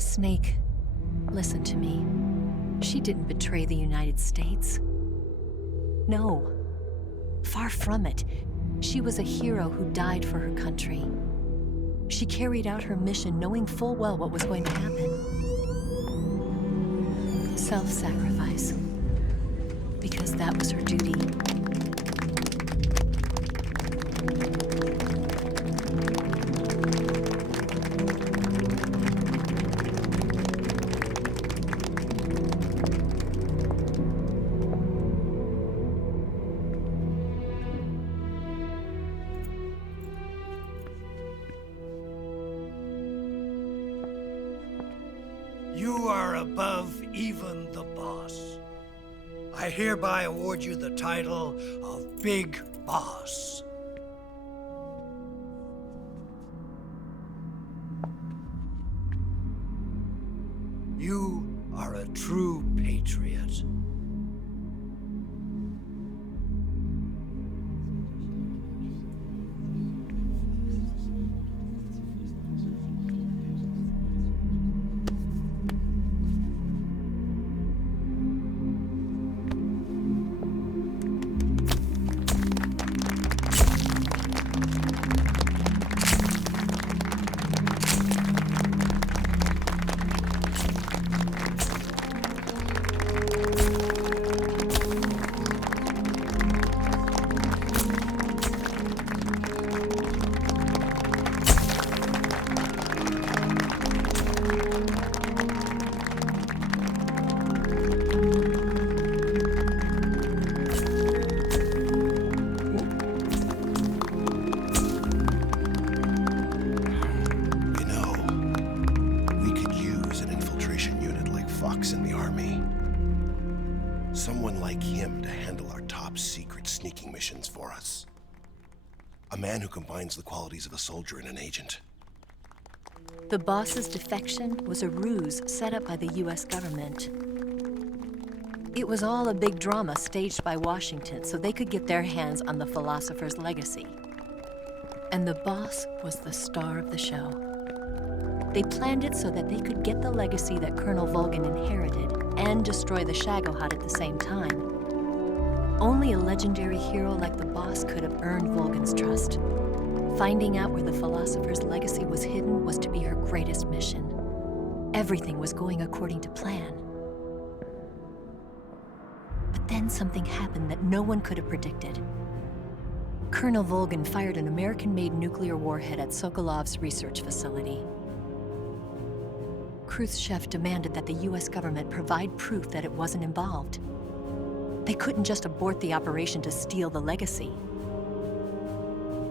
Snake, listen to me. She didn't betray the United States. No. Far from it. She was a hero who died for her country. She carried out her mission knowing full well what was going to happen. Self-sacrifice. Because that was her duty. You are above even the boss. I hereby award you the title of Big Boss. You are a true patriot. In the army. Someone like him to handle our top secret sneaking missions for us. A man who combines the qualities of a soldier and an agent. The boss's defection was a ruse set up by the US government. It was all a big drama staged by Washington so they could get their hands on the philosopher's legacy. And the boss was the star of the show. They planned it so that they could get the legacy that Colonel Volgin inherited and destroy the Shagohod at the same time. Only a legendary hero like the boss could have earned Volgin's trust. Finding out where the philosopher's legacy was hidden was to be her greatest mission. Everything was going according to plan. But then something happened that no one could have predicted. Colonel Volgin fired an American-made nuclear warhead at Sokolov's research facility. Khrushchev demanded that the US government provide proof that it wasn't involved. They couldn't just abort the operation to steal the legacy.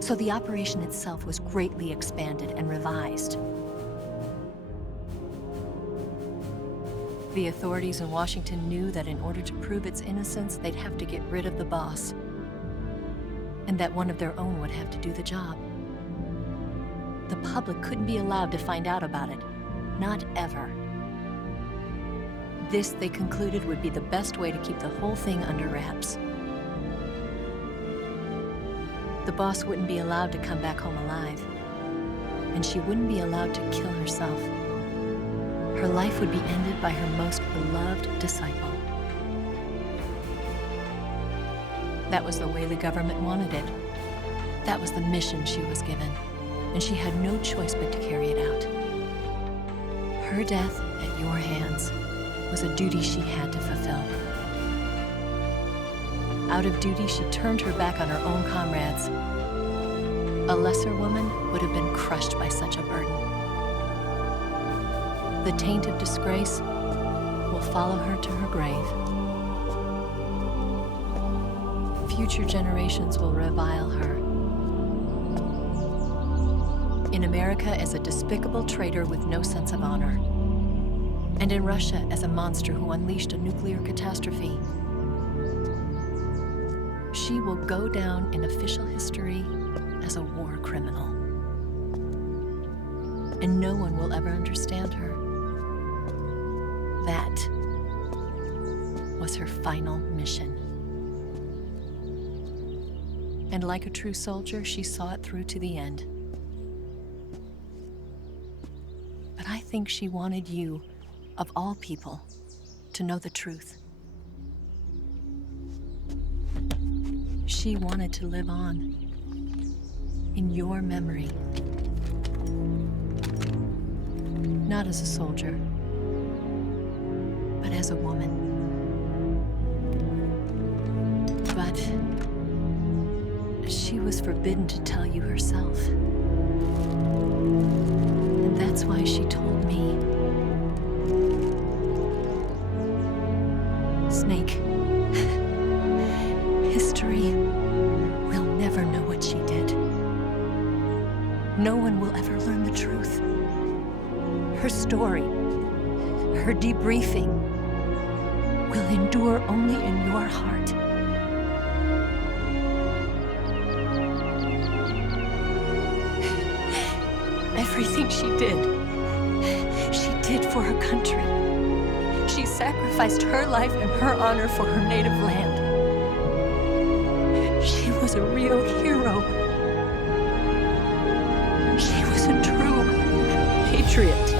So the operation itself was greatly expanded and revised. The authorities in Washington knew that in order to prove its innocence, they'd have to get rid of the boss, and that one of their own would have to do the job. The public couldn't be allowed to find out about it. Not ever. This, they concluded, would be the best way to keep the whole thing under wraps. The boss wouldn't be allowed to come back home alive, and she wouldn't be allowed to kill herself. Her life would be ended by her most beloved disciple. That was the way the government wanted it. That was the mission she was given, and she had no choice but to carry it out. Her death at your hands was a duty she had to fulfill. Out of duty, she turned her back on her own comrades. A lesser woman would have been crushed by such a burden. The taint of disgrace will follow her to her grave. Future generations will revile her. In America as a despicable traitor with no sense of honor. And in Russia as a monster who unleashed a nuclear catastrophe. She will go down in official history as a war criminal. And no one will ever understand her. That was her final mission. And like a true soldier, she saw it through to the end. But I think she wanted you, of all people, to know the truth. She wanted to live on in your memory. Not as a soldier, but as a woman. But she was forbidden to tell you herself. And that's why she told me. Snake, history will never know what she did. No one will ever learn the truth. Her story, her debriefing, will endure only in your heart. Everything she did for her country. She sacrificed her life and her honor for her native land. She was a real hero. She was a true patriot.